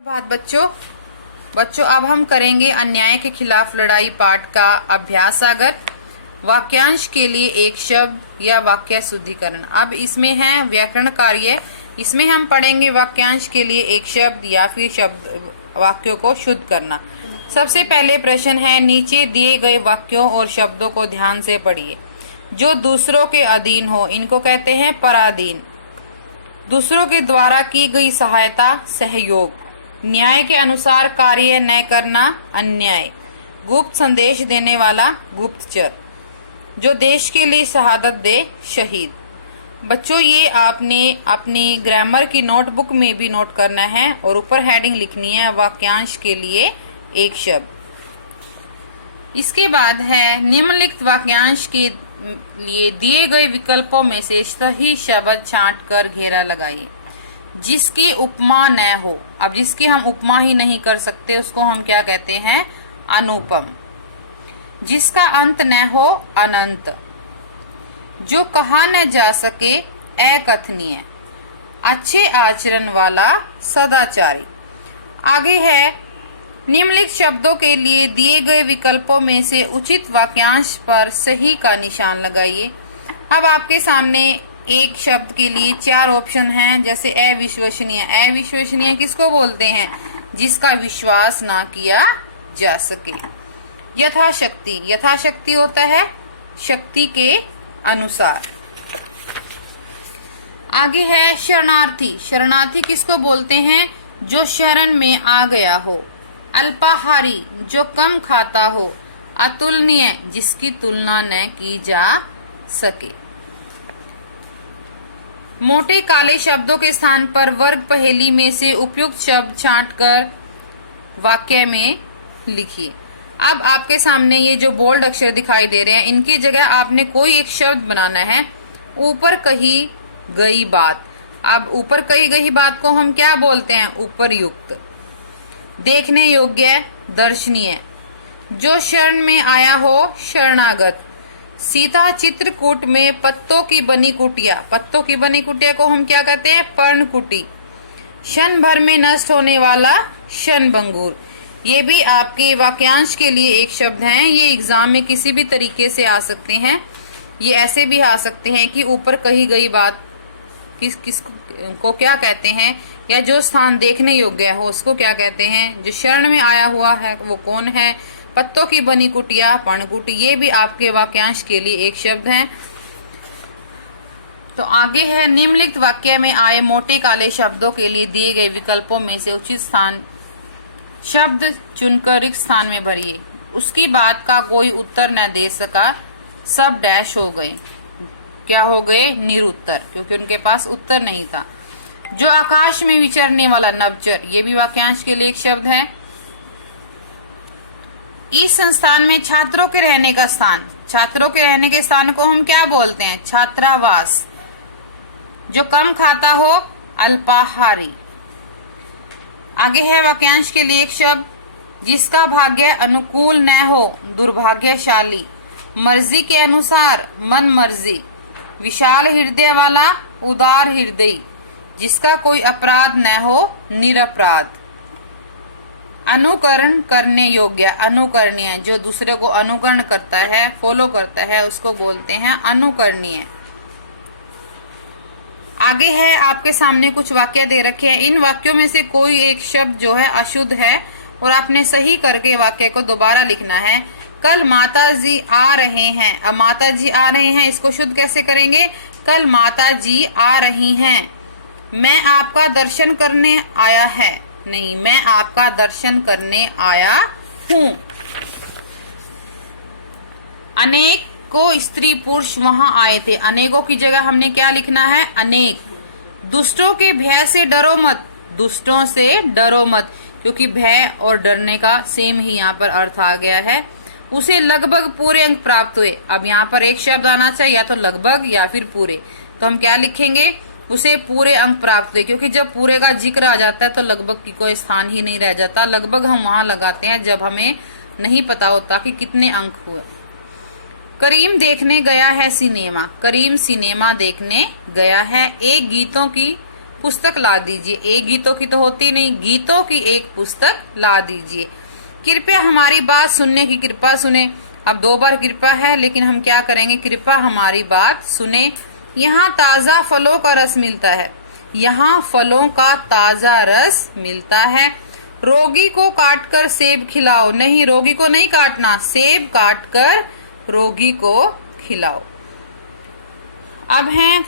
बात बच्चों अब हम करेंगे अन्याय के खिलाफ लड़ाई पाठ का अभ्यास। अगर वाक्यांश के लिए एक शब्द या वाक्य शुद्धिकरण। अब इसमें है व्याकरण कार्य। इसमें हम पढ़ेंगे वाक्यांश के लिए एक शब्द या फिर शब्द वाक्यों को शुद्ध करना। सबसे पहले प्रश्न है, नीचे दिए गए वाक्यों और शब्दों को ध्यान से पढ़िए। जो दूसरों के अधीन हो इनको कहते हैं पराधीन। दूसरों के द्वारा की गई सहायता सहयोग। न्याय के अनुसार कार्य न करना अन्याय। गुप्त संदेश देने वाला गुप्तचर। जो देश के लिए शहादत दे शहीद। बच्चों ये आपने अपनी ग्रामर की नोटबुक में भी नोट करना है और ऊपर हेडिंग लिखनी है वाक्यांश के लिए एक शब्द। इसके बाद है निम्नलिखित वाक्यांश के लिए दिए गए विकल्पों में से सही शब्द छांट कर घेरा लगाइए। जिसकी उपमा न हो। अब जिसकी हम उपमा ही नहीं कर सकते उसको हम क्या कहते हैं? अनुपम। जिसका अंत न हो अनंत। जो कहा न जा सके अकथनीय। अच्छे आचरण वाला सदाचारी। आगे है निम्नलिखित शब्दों के लिए दिए गए विकल्पों में से उचित वाक्यांश पर सही का निशान लगाइए। अब आपके सामने एक शब्द के लिए 4 ऑप्शन हैं, जैसे अविश्वसनीय। अविश्वसनीय किसको बोलते हैं? जिसका विश्वास ना किया जा सके। यथाशक्ति। यथाशक्ति होता है शक्ति के अनुसार। आगे है शरणार्थी। शरणार्थी किसको बोलते हैं? जो शरण में आ गया हो। अल्पाहारी। जो कम खाता हो। अतुलनीय। जिसकी तुलना न की जा सके। मोटे काले शब्दों के स्थान पर वर्ग पहेली में से उपयुक्त शब्द छांटकर वाक्य में लिखिए। अब आपके सामने ये जो बोल्ड अक्षर दिखाई दे रहे हैं इनकी जगह आपने कोई एक शब्द बनाना है। ऊपर कही गई बात। अब ऊपर कही गई बात को हम क्या बोलते हैं? उपरयुक्त। देखने योग्य दर्शनीय। जो शरण में आया हो शरणागत। सीता चित्रकूट में पत्तों की बनी कुटिया। पत्तों की बनी कुटिया को हम क्या कहते हैं? पर्णकुटी। क्षण भर में नष्ट होने वाला क्षणभंगुर। ये भी आपके वाक्यांश के लिए एक शब्द हैं। ये एग्जाम में किसी भी तरीके से आ सकते हैं। ये ऐसे भी आ सकते हैं कि ऊपर कही गई बात किस को क्या कहते हैं, या जो स्थान देखने योग्य हो उसको क्या कहते हैं। जो शरण में आया हुआ है वो कौन है? पत्तों की बनी कुटिया पर्णकुटी। ये भी आपके वाक्यांश के लिए एक शब्द है। तो आगे है निम्नलिखित वाक्य में आए मोटे काले शब्दों के लिए दिए गए विकल्पों में से उचित स्थान शब्द चुनकर रिक्त स्थान में भरिए। उसकी बात का कोई उत्तर न दे सका। सब डैश हो गए। क्या हो गए? निरुत्तर, क्योंकि उनके पास उत्तर नहीं था। जो आकाश में विचरने वाला नभचर। ये भी वाक्यांश के लिए एक शब्द है। इस संस्थान में छात्रों के रहने का स्थान। छात्रों के रहने के स्थान को हम क्या बोलते हैं? छात्रावास। जो कम खाता हो अल्पाहारी। आगे है वाक्यांश के लिए एक शब्द। जिसका भाग्य अनुकूल न हो दुर्भाग्यशाली। मर्जी के अनुसार मन मर्जी। विशाल हृदय वाला उदार हृदय। जिसका कोई अपराध न हो निरपराध। अनुकरण करने योग्य अनुकरणीय। जो दूसरे को अनुकरण करता है फॉलो करता है उसको बोलते हैं अनुकरणीय। आगे है आपके सामने कुछ वाक्य दे रखे हैं। इन वाक्यों में से कोई एक शब्द जो है अशुद्ध है और आपने सही करके वाक्य को दोबारा लिखना है। कल माताजी आ रहे हैं। अब माताजी आ रहे हैं इसको शुद्ध कैसे करेंगे? कल माताजी आ रही हैं। मैं आपका दर्शन करने आया है। नहीं, मैं आपका दर्शन करने आया हूँ। अनेक को स्त्री पुरुष वहां आए थे। अनेकों की जगह हमने क्या लिखना है? अनेक। दुष्टों के भय से डरो मत। दुष्टों से डरो मत, क्योंकि भय और डरने का सेम ही यहाँ पर अर्थ आ गया है। उसे लगभग पूरे अंक प्राप्त हुए। अब यहाँ पर एक शब्द आना चाहिए, या तो लगभग या फिर पूरे। तो हम क्या लिखेंगे? उसे पूरे अंक प्राप्त हुए, क्योंकि जब पूरे का जिक्र आ जाता है तो लगभग की कोई स्थान ही नहीं रह जाता। लगभग हम वहां लगाते हैं जब हमें नहीं पता होता कि कितने अंक हुए। करीम देखने गया है सिनेमा। करीम सिनेमा देखने गया है। एक गीतों की पुस्तक ला दीजिए। एक गीतों की तो होती नहीं, गीतों की एक पुस्तक ला दीजिए। कृपया हमारी बात सुनने की कृपा सुने। अब 2 बार कृपा है, लेकिन हम क्या करेंगे, कृपया हमारी बात सुने। यहाँ ताजा फलों का रस मिलता है, यहाँ फलों का ताजा रस मिलता है। रोगी को काटकर सेब खिलाओ। नहीं, रोगी को नहीं काटना, सेब काटकर रोगी को खिलाओ। अब हैं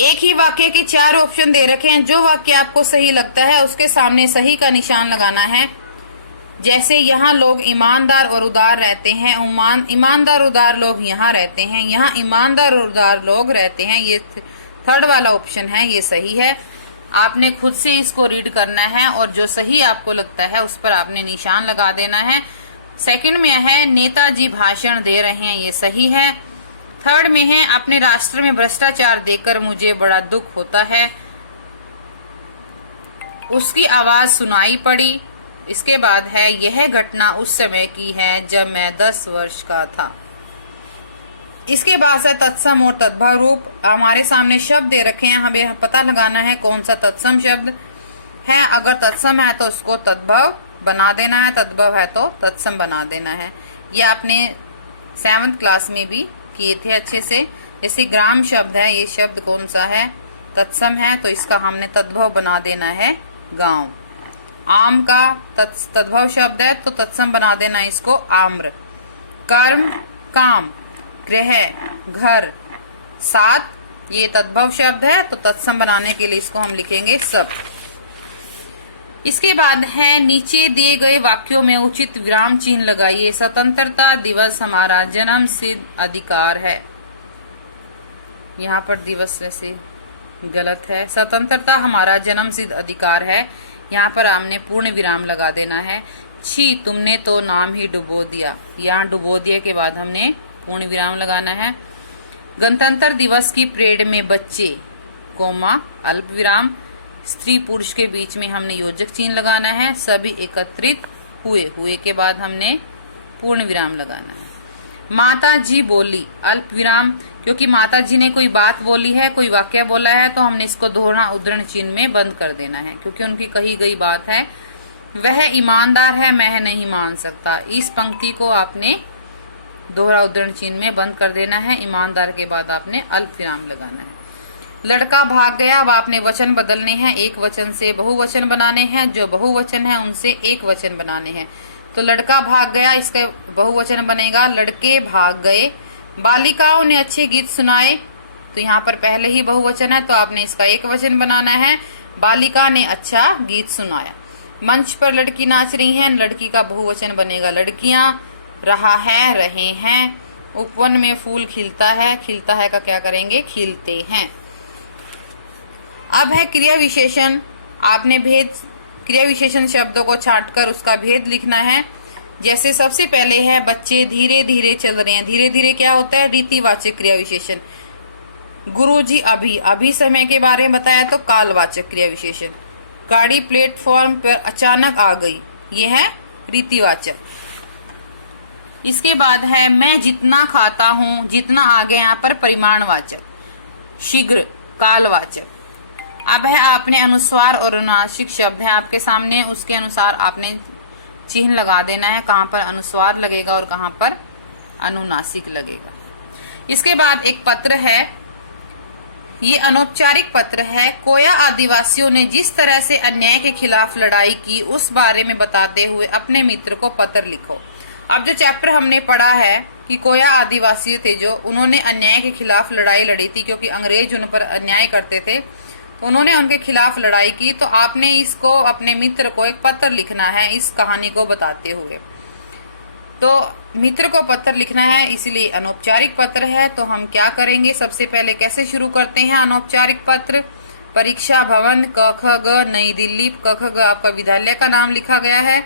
एक ही वाक्य के 4 ऑप्शन दे रखे हैं। जो वाक्य आपको सही लगता है उसके सामने सही का निशान लगाना है। जैसे यहाँ लोग ईमानदार और उदार रहते हैं, ईमानदार उदार लोग यहाँ रहते हैं, यहाँ ईमानदार और उदार लोग रहते हैं। ये 3rd वाला ऑप्शन है, ये सही है। आपने खुद से इसको रीड करना है और जो सही आपको लगता है उस पर आपने निशान लगा देना है। 2nd में है नेताजी भाषण दे रहे हैं, ये सही है। 3rd में है अपने राष्ट्र में भ्रष्टाचार देखकर मुझे बड़ा दुख होता है, उसकी आवाज सुनाई पड़ी। इसके बाद है यह घटना उस समय की है जब मैं 10 वर्ष का था। इसके बाद है तत्सम और तद्भव रूप। हमारे सामने शब्द दे रखे हैं, हमें पता लगाना है कौन सा तत्सम शब्द है। अगर तत्सम है तो उसको तद्भव बना देना है, तद्भव है तो तत्सम बना देना है। ये आपने 7th क्लास में भी किए थे अच्छे से। जैसे ग्राम शब्द है, ये शब्द कौन सा है, तत्सम है, तो इसका हमने तद्भव बना देना है गांव। आम का तद्भव शब्द है तो तत्सम बना देना इसको आम्र। कर्म काम, गृह घर, सात, ये तद्भव शब्द है तो तत्सम बनाने के लिए इसको हम लिखेंगे सब। इसके बाद है नीचे दिए गए वाक्यों में उचित विराम चिन्ह लगाइए। स्वतंत्रता दिवस हमारा जन्म सिद्ध अधिकार है। यहाँ पर दिवस वैसे गलत है, स्वतंत्रता हमारा जन्म सिद्ध अधिकार है। यहाँ पर हमने पूर्ण विराम लगा देना है। छी तुमने तो नाम ही डुबो दिया, यहाँ डुबो दिया के बाद हमने पूर्ण विराम लगाना है। गणतंत्र दिवस की परेड में बच्चे कोमा अल्प विराम, स्त्री पुरुष के बीच में हमने योजक चिन्ह लगाना है। सभी एकत्रित हुए के बाद हमने पूर्ण विराम लगाना है। माता जी बोली अल्प विराम, क्योंकि माता जी ने कोई बात बोली है, कोई वाक्य बोला है, तो हमने इसको दोहरा उद्धरण चिन्ह में बंद कर देना है, क्योंकि उनकी कही गई बात है। वह ईमानदार है, मैं नहीं मान सकता। इस पंक्ति को आपने दोहरा उद्धरण चिन्ह में बंद कर देना है। ईमानदार के बाद आपने अल्प विराम लगाना है। लड़का भाग गया, अब आपने वचन बदलने हैं, एक वचन से बहुवचन बनाने हैं, जो बहुवचन है उनसे एक वचन बनाने हैं। तो लड़का भाग गया, इसका बहुवचन बनेगा लड़के भाग गए। बालिकाओं ने अच्छे गीत सुनाए, तो यहाँ पर पहले ही बहुवचन है तो आपने इसका एक वचन बनाना है। बालिका ने अच्छा गीत सुनाया। मंच पर लड़की नाच रही है, लड़की का बहुवचन बनेगा लड़कियां। रहा है रहे हैं। उपवन में फूल खिलता है, खिलता है का क्या करेंगे, खिलते हैं। अब है क्रिया विशेषण। आपने भेद क्रिया विशेषण शब्दों को छांटकर उसका भेद लिखना है। जैसे सबसे पहले है बच्चे धीरे धीरे चल रहे हैं। धीरे धीरे क्या होता है, रीतिवाचक क्रिया विशेषण। गुरुजी अभी, अभी समय के बारे में बताया तो कालवाचक क्रिया विशेषण। गाड़ी प्लेटफॉर्म पर अचानक आ गई, ये है रीतिवाचक। इसके बाद है मैं जितना खाता हूँ, जितना आ गया यहाँ पर परिमाणवाचक। शीघ्र कालवाचक। अब है आपने अनुस्वार और अनुनासिक शब्द है आपके सामने, उसके अनुसार आपने चिन्ह लगा देना है, कहाँ पर अनुस्वार लगेगा और कहाँ पर अनुनासिक लगेगा। इसके बाद एक पत्र है, ये अनौपचारिक पत्र है। कोया आदिवासियों ने जिस तरह से अन्याय के खिलाफ लड़ाई की उस बारे में बताते हुए अपने मित्र को पत्र लिखो। अब जो चैप्टर हमने पढ़ा है कि कोया आदिवासी थे जो, उन्होंने अन्याय के खिलाफ लड़ाई लड़ी थी, क्योंकि अंग्रेज उन पर अन्याय करते थे, तो उन्होंने उनके खिलाफ लड़ाई की। तो आपने इसको अपने मित्र को एक पत्र लिखना है इस कहानी को बताते हुए। तो मित्र को पत्र लिखना है, इसलिए अनौपचारिक पत्र है। तो हम क्या करेंगे, सबसे पहले कैसे शुरू करते हैं अनौपचारिक पत्र। परीक्षा भवन क ख ग नई दिल्ली, क ख ग आपका विद्यालय का नाम लिखा गया है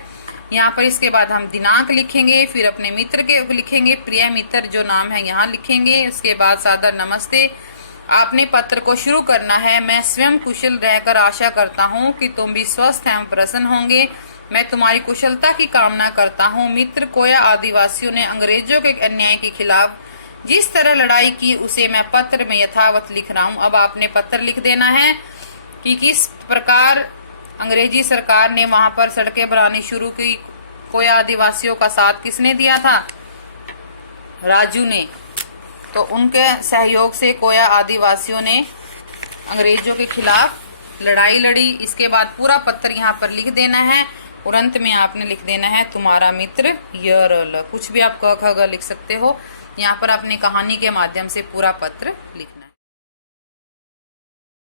यहाँ पर। इसके बाद हम दिनांक लिखेंगे, फिर अपने मित्र के लिखेंगे, प्रिय मित्र जो नाम है यहाँ लिखेंगे। उसके बाद सादर नमस्ते। आपने पत्र को शुरू करना है, मैं स्वयं कुशल रहकर आशा करता हूँ कि तुम भी स्वस्थ एवं प्रसन्न होंगे। मैं तुम्हारी कुशलता की कामना करता हूँ। मित्र, कोया आदिवासियों ने अंग्रेजों के अन्याय के खिलाफ जिस तरह लड़ाई की उसे मैं पत्र में यथावत लिख रहा हूं। अब आपने पत्र लिख देना है कि किस प्रकार अंग्रेजी सरकार ने वहां पर सड़कें बनानी शुरू की। कोया आदिवासियों का साथ किसने दिया था? राजू ने। तो उनके सहयोग से कोया आदिवासियों ने अंग्रेजों के खिलाफ लड़ाई लड़ी। इसके बाद पूरा पत्र यहाँ पर लिख देना है और अंत में आपने लिख देना है तुम्हारा मित्र यरल। कुछ भी आप क ख ग लिख सकते हो। यहाँ पर अपनी कहानी के माध्यम से पूरा पत्र लिखना।